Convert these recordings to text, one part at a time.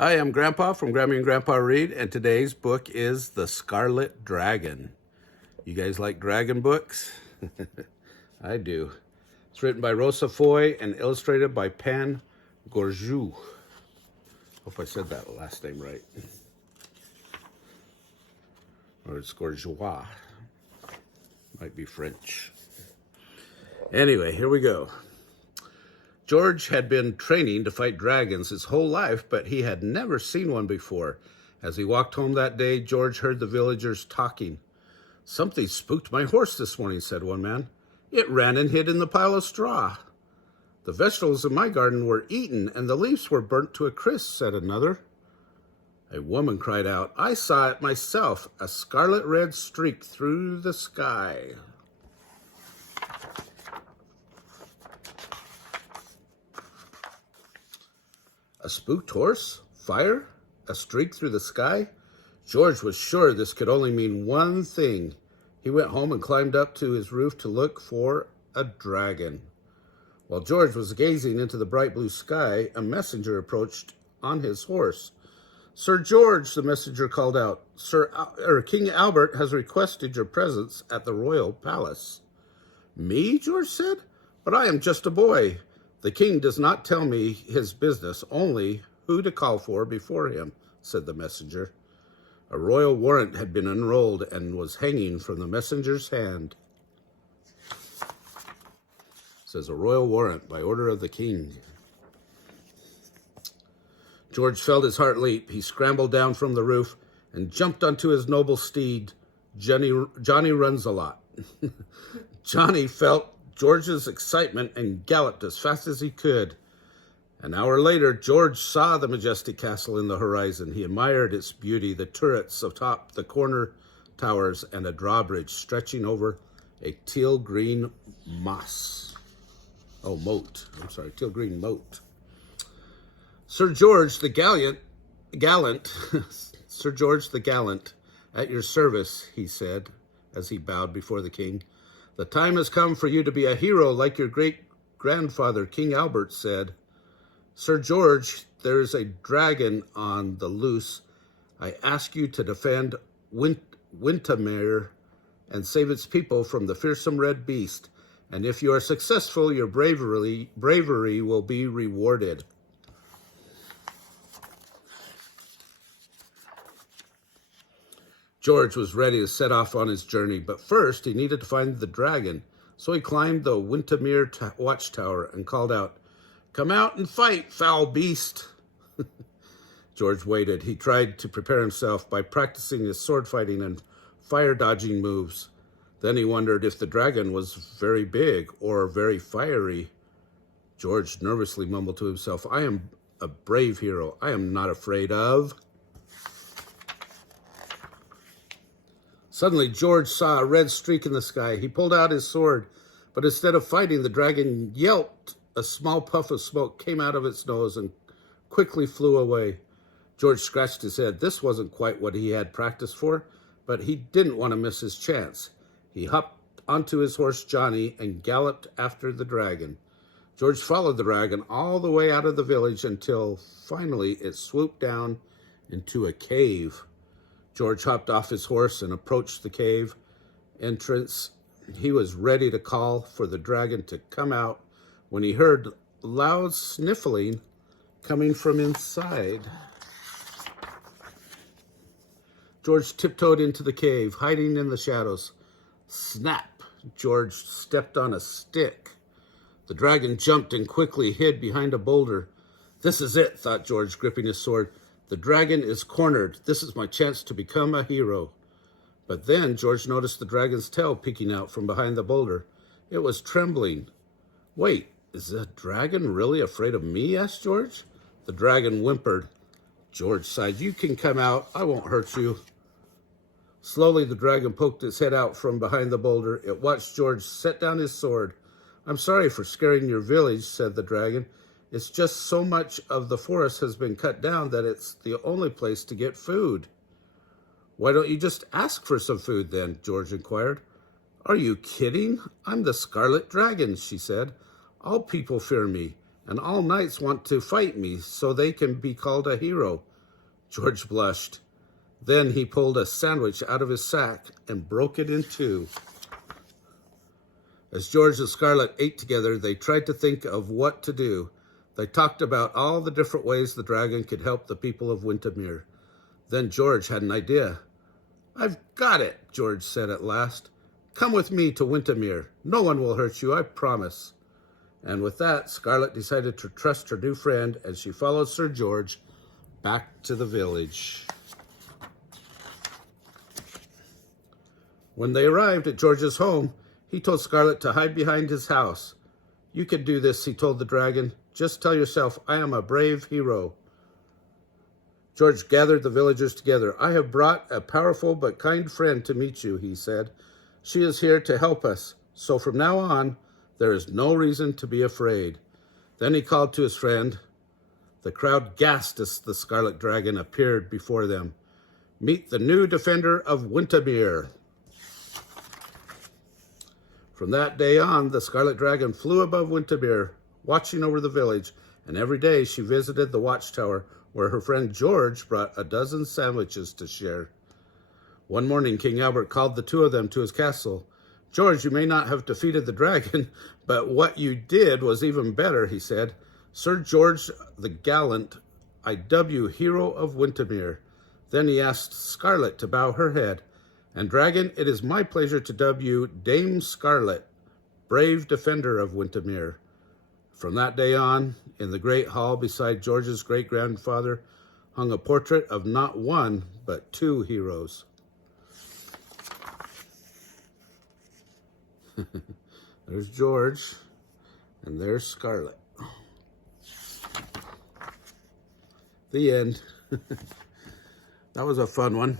Hi, I'm Grandpa from Grammy and Grandpa Read, and today's book is The Scarlet Dragon. You guys like dragon books? I do. It's written by Roy Foy and illustrated by Pan Georgiou. Hope I said that last name right. Or it's Georgiou. Might be French. Anyway, here we go. George had been training to fight dragons his whole life, but he had never seen one before. As he walked home that day, George heard the villagers talking. "Something spooked my horse this morning," said one man. "It ran and hid in the pile of straw." "The vegetables in my garden were eaten, and the leaves were burnt to a crisp," said another. A woman cried out, "I saw it myself, a scarlet red streak through the sky." A spooked horse? Fire? A streak through the sky? George was sure this could only mean one thing. He went home and climbed up to his roof to look for a dragon. While George was gazing into the bright blue sky, a messenger approached on his horse. "Sir George," the messenger called out, King Albert has requested your presence at the royal palace." "Me?" George said. "But I am just a boy. The king does not tell me his business, only who to call for before him," said the messenger. A royal warrant had been unrolled and was hanging from the messenger's hand. It says a royal warrant by order of the king. George felt his heart leap. He scrambled down from the roof and jumped onto his noble steed, Johnny Runs a Lot. Johnny felt George's excitement and galloped as fast as he could. An hour later, George saw the majestic castle in the horizon. He admired its beauty, the turrets atop the corner towers, and a drawbridge stretching over a teal-green teal-green moat. Sir George the Gallant, Sir George the Gallant, at your service," he said as he bowed before the king. "The time has come for you to be a hero like your great-grandfather, King Albert, said. Sir George, there is a dragon on the loose. I ask you to defend Wintermere and save its people from the fearsome red beast. And if you are successful, your bravery will be rewarded." George was ready to set off on his journey, but first he needed to find the dragon. So he climbed the Wintermere watchtower and called out, "Come out and fight, foul beast." George waited. He tried to prepare himself by practicing his sword fighting and fire dodging moves. Then he wondered if the dragon was very big or very fiery. George nervously mumbled to himself, "I am a brave hero. I am not afraid of..." Suddenly, George saw a red streak in the sky. He pulled out his sword, but instead of fighting, the dragon yelped. A small puff of smoke came out of its nose and quickly flew away. George scratched his head. This wasn't quite what he had practiced for, but he didn't want to miss his chance. He hopped onto his horse, Johnny, and galloped after the dragon. George followed the dragon all the way out of the village until finally it swooped down into a cave. George hopped off his horse and approached the cave entrance. He was ready to call for the dragon to come out when he heard loud sniffling coming from inside. George tiptoed into the cave, hiding in the shadows. Snap! George stepped on a stick. The dragon jumped and quickly hid behind a boulder. "This is it," thought George, gripping his sword. "The dragon is cornered. This is my chance to become a hero." But then George noticed the dragon's tail peeking out from behind the boulder. It was trembling. "Wait, is the dragon really afraid of me?" asked George. The dragon whimpered. George sighed. "You can come out. I won't hurt you." Slowly, the dragon poked its head out from behind the boulder. It watched George set down his sword. "I'm sorry for scaring your village," said the dragon. "It's just so much of the forest has been cut down that it's the only place to get food." "Why don't you just ask for some food then?" George inquired. "Are you kidding? I'm the Scarlet Dragon," she said. "All people fear me, and all knights want to fight me so they can be called a hero. George blushed. Then he pulled a sandwich out of his sack and broke it in two. As George and Scarlet ate together, they tried to think of what to do. They talked about all the different ways the dragon could help the people of Wintermere. Then George had an idea. "I've got it," George said at last. "Come with me to Wintermere. No one will hurt you, I promise." And with that, Scarlet decided to trust her new friend as she followed Sir George back to the village. When they arrived at George's home, he told Scarlet to hide behind his house. "You can do this," he told the dragon. "Just tell yourself, 'I am a brave hero.'" George gathered the villagers together. "I have brought a powerful but kind friend to meet you," he said. "She is here to help us, so from now on, there is no reason to be afraid." Then he called to his friend. The crowd gasped as the Scarlet Dragon appeared before them. "Meet the new defender of Wintermere." From that day on, the Scarlet Dragon flew above Wintermere, watching over the village, and every day she visited the watchtower where her friend George brought a dozen sandwiches to share. One morning, King Albert called the two of them to his castle. "George, you may not have defeated the dragon, but what you did was even better," he said. "Sir George the Gallant, I dub you Hero of Wintermere." Then he asked Scarlet to bow her head. "And Dragon, it is my pleasure to dub you Dame Scarlet, brave defender of Wintermere." From that day on, in the great hall beside George's great-grandfather, hung a portrait of not one, but two heroes. There's George, and there's Scarlet. The end. That was a fun one.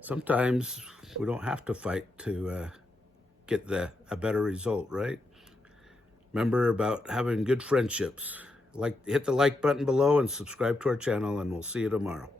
Sometimes we don't have to fight to get a better result, right? Remember about having good friendships. Hit the like button below and subscribe to our channel, and we'll see you tomorrow.